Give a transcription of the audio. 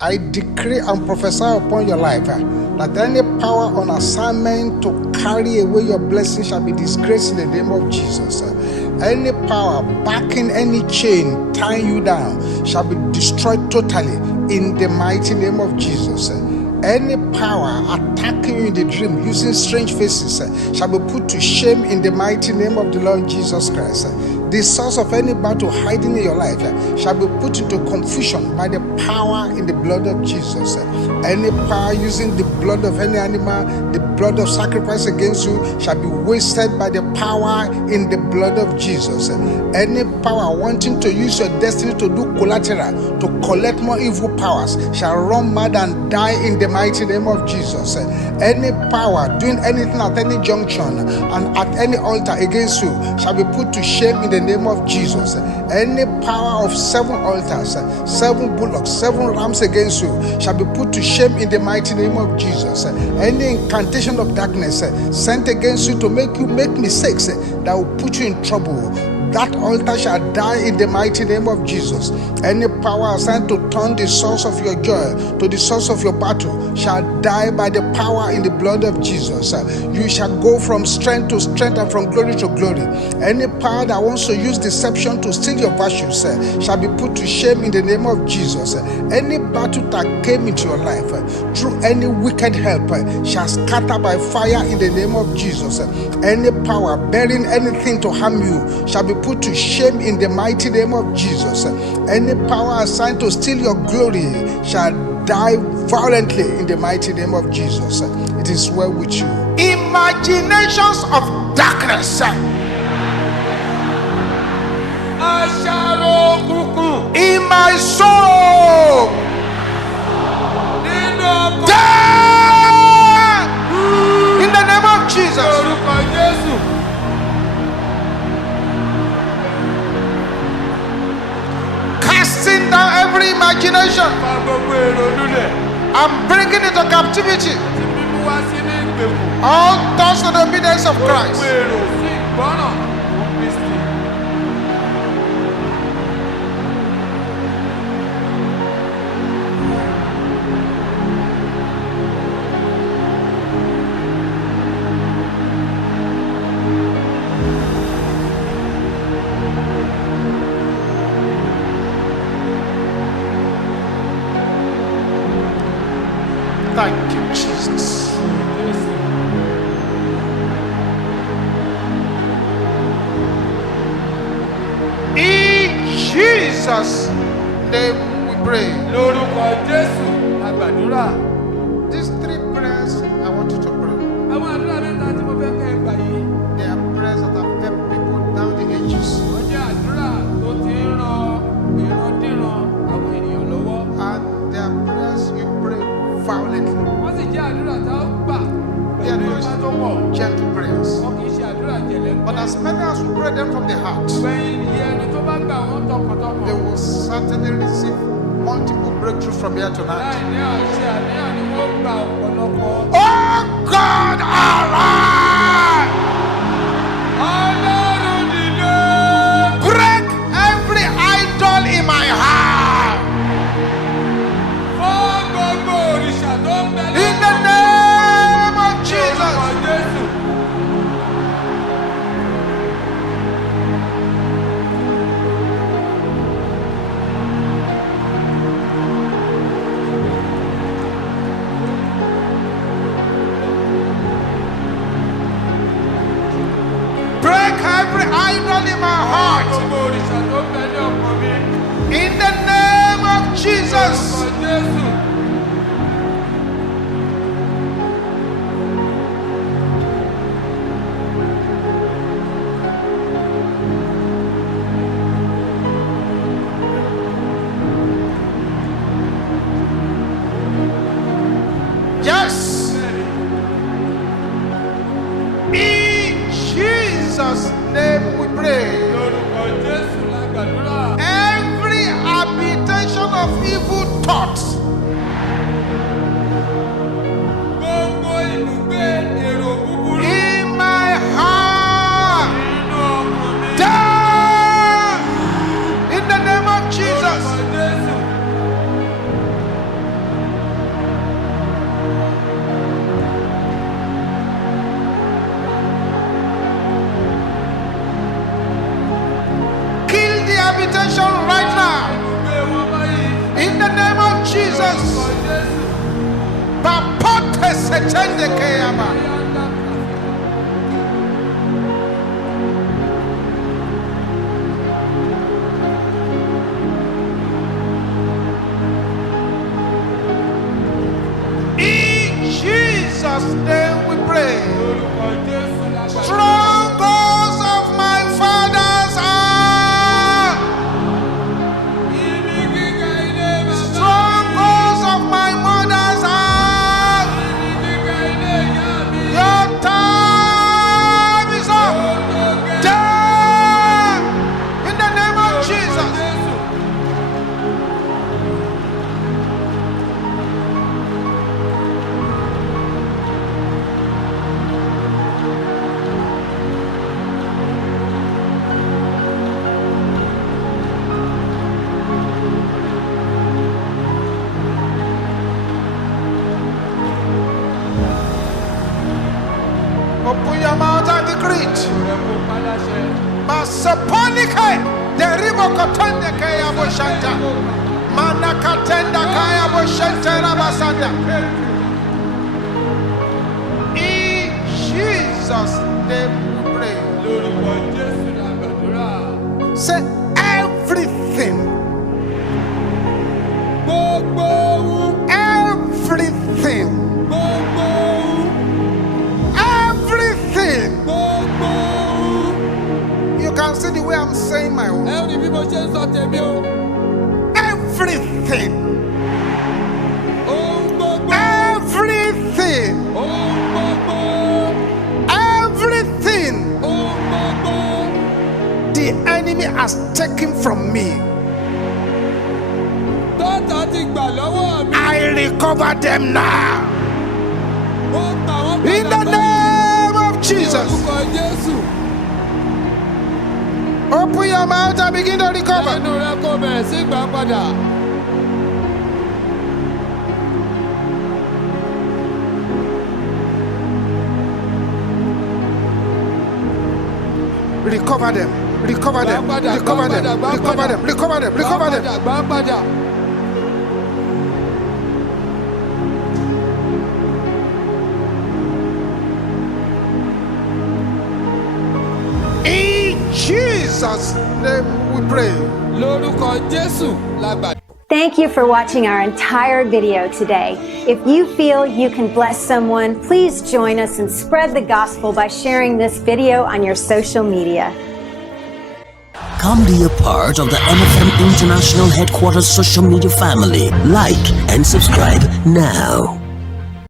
I decree and prophesy upon your life that any power on assignment to carry away your blessing shall be disgraced in the name of Jesus. Any power backing any chain tying you down shall be destroyed totally in the mighty name of Jesus. Any power attacking you in the dream using strange faces shall be put to shame in the mighty name of the Lord Jesus Christ. The source of any battle hiding in your life shall be put into confusion by the power in the blood of Jesus. Any power using the blood of any animal, the blood of sacrifice against you, shall be wasted by the power in the blood of Jesus. Any power wanting to use your destiny to do collateral, to collect more evil powers, shall run mad and die in the mighty name of Jesus. Any power doing anything at any junction and at any altar against you shall be put to shame in the name of Jesus. Any power of 7 altars, 7 bullocks, 7 rams against you shall be put to shame in the mighty name of Jesus. Any incantation of darkness sent against you to make you make mistakes that will put you in trouble, that altar shall die in the mighty name of Jesus. Any power assigned to turn the source of your joy to the source of your battle shall die by the power in the blood of Jesus. You shall go from strength to strength and from glory to glory. Any power that wants to use deception to steal your virtues shall be put to shame in the name of Jesus. Any battle that came into your life through any wicked help shall scatter by fire in the name of Jesus. Any power bearing anything to harm you shall be put to shame in the mighty name of Jesus. Any power assigned to steal your glory shall die violently in the mighty name of Jesus. It is well with you. Imaginations of darkness in my soul, die in the name of Jesus. Casting down every imagination and bringing it to captivity. All thoughts of the obedience of Christ. Thank you, Jesus. In Jesus' name we pray. These 3 prayers I want you to pray. They are prayers that have helped people down the ages. And they are prayers you pray violently. They are not gentle prayers. But as many as we pray them from the heart, they will certainly receive multiple breakthroughs from here tonight. Oh God, arise! Break every idol in my heart. In the name of Jesus. Break every idol in my heart. In the name of Jesus. Yes. In Jesus' name we pray. setende keyaba. In Jesus' name we pray. Strongholds of my father's house. Strongholds of my mother's house. Your time is up. Die in the name of Jesus. Open your mouth and decree it. Apostolic, Deribo Kotende Kaya Boshanta, Manakatenda Kaya Boshanta Rabasanda. In Jesus' name we pray. Say everything. Everything. You can see the way I'm saying my own. Everything. Everything. Everything. The enemy has taken from me. I recover them now. In the name of Jesus. Open your mouth and begin to recover. Recover them. Recover them. Recover them. Recover them. Recover them. Recover them. Jesus' name we pray. Thank you for watching our entire video today. If you feel you can bless someone, please join us and spread the gospel by sharing this video on your social media. Come be a part of the MFM International Headquarters social media family. Like and subscribe now.